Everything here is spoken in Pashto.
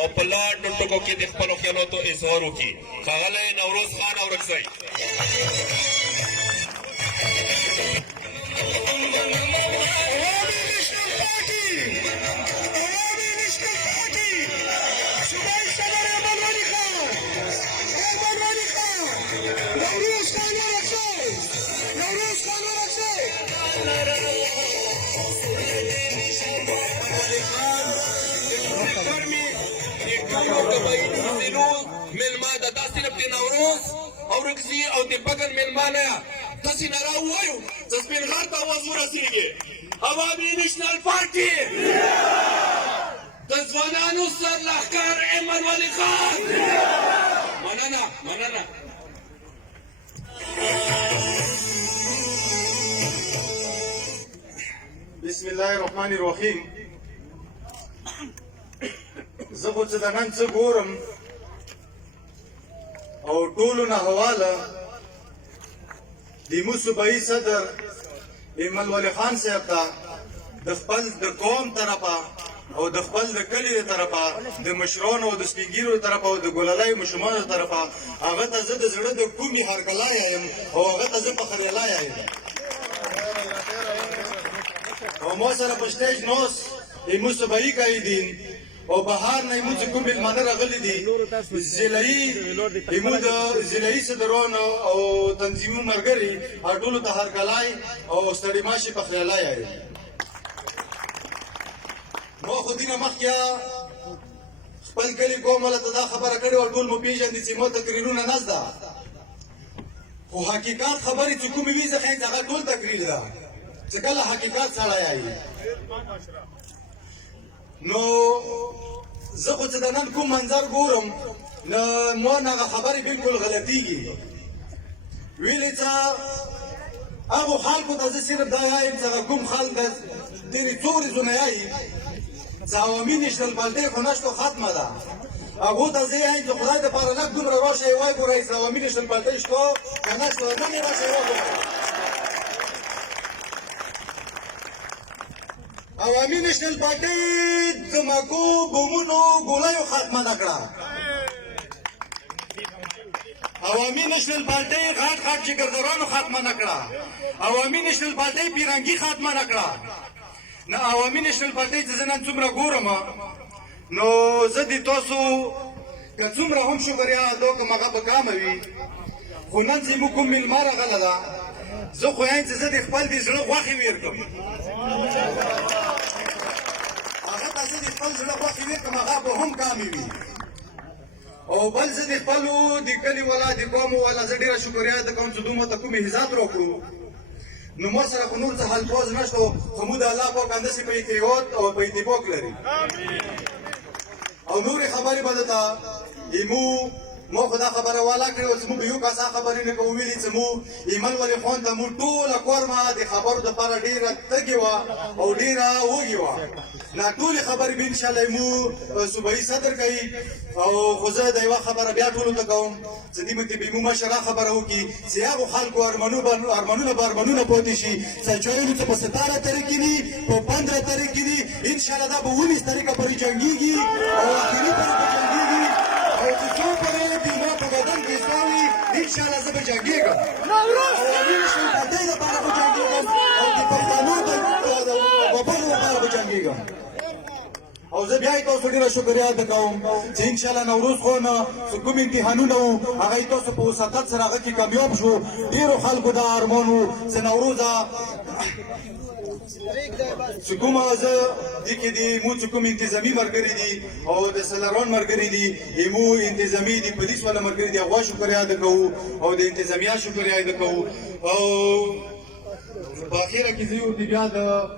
او په لاندو ټکو کې د خپلو خیالاتو اظهار وکړي. ښاغلی نوروز خان اورکزی. ملما د دا صرف د نوروز اورکزي او د بګن ملما نه داسې نه راووایو چې سپین غر ته آواز ورسېږي. عوامي نیشنل پارټي د ځوانانو سرلښکر ایمن ولي خان. مننه. بسم الله الرحمن الرحیم. زه خو چې د نن څه ګورم او ټولو نه حواله د مو صوبایي صدر ایمن ولي خان صاحب ته د خپل د قوم طرفه او د خپل د کلي د طرفه د مشرانو او د سپین ږیرو د طرفه او د ګلالۍ ماشومانو د طرفه هغه ته زه د زړه د کومې هرکلی یم او هغه ته زه فخریالی یم. او ما سره په سټیج ناست ایمو صوبایي قایدین او بهر نه ایمو چې کوم مېلمانه راغلي دي ایمو د ضلعي صدرانو او تنظیمو ملګري هر ټولو ته هرکلی او ستړي ماشي فخریالی یم. ما خو دینه مخکې خپل کلي قوم والا ته دا خبره کړې وه ټول مو پېژندي چې ما تقریرونه نه زده خو حقیقت خبرې چې کومې وي زه ښایي هغه ټول تقریر ده چې کله حقیقت سړی وي. نو زه خو چې د نن کوم منظر ګورم نو ما نه هغه خبرې بالکل غلطېږي. ویلې څه هغو خلکو ته زه صرف دا وایم چې هغه کوم خلک ډېرې څو ورځو نه یایي چې عوامي نیشنل پارټۍ خو نشته ختمه ده هغو ته زه وایم چې خدای دپاره لږ دومره راشئ وایي ګورئ چې عوامي نیشنل پارټۍ شته که نشته نن یې راشئ وګورئ. عوامي نیشنل پارټۍ تماکو بمونو ګولیو ختمه نه کړه. عوامي نیشنل پارټۍ غټ جګردارانو ختمه نه کړه. عوامي نیشنل پارټۍ پیرنګي ختمه نه کړه. نه عوامي نیشنل پارټۍ چې زه نن څومره ګورم نو زه د تاسو که څومره هم شکریا ادا کړم هغه به کمه وي خو نن چې موږ کوم مېلمه راغله ده زه خو یم چې زه د خپل د زړه غوښې ویر کړم هغه ته زه د خپل زړه غوښې ویر کړم هغه به هم کمې وي. او بل زه د خپلو د کلي والا د قومو والا زه ډېره شکریا ادا کوم چې دوی ته کوم عزت راکړو. نو ما سره خو نور څه الفاظ نشته خو موږ د الله پاک همداسې په اتحاد او په اتفاق لري. او نورې خبرې به درته ما خو دا خبره والا کړې وه چې موږ یو کس خبرې نه کوو ویلي چې موږ ایمن ولي خان ته موږ ټوله کورمه د خبرو دپاره ډېره تږې وه او ډېره وږې وه. دا ټولې خبرې به انشاءالله موږ صوبایي صدر کوي او خو زه د یوه خبره بیا ټولو ته کوم چې دې مکې به موږ مشر خبره وکړي چې هغو خلکو ارمانونه به ارمانونه پاتې شي چې چا ویلي چې په 17 طریقې دي په 15 طریقې دي انشاءالله دا به 19 طریقه پورې جنګېږي او اخري پورې به جنګېږي او چې څو پورې بیمه په بدن کې ستا وي انشاءالله زه به جنګېږم. عوامي نیشنل پارټۍ دپاره به جنګېږم او د پښتنو د وګړو لپاره به جنګېږم. او زه بیا یې تاسو ډېره شکریا ادا کوم چې انشاءالله نوروز خو نه چې کوم امتحانونه وو هغه یې تاسو په وسعت سره هغه کې کامیاب شو. ډېرو خلکو دا ارمان وو چې نوروزه چې کومه زه دې کې دي مو چې کوم انتظامي ملګري دي او د سلران ملګري دي ایمو انتظامي دي پولیس والا ملګري دي هغه شکریا ادا کوو او د انتظامیه شکریا ادا کوو. او په اخره کې زه یو بیا د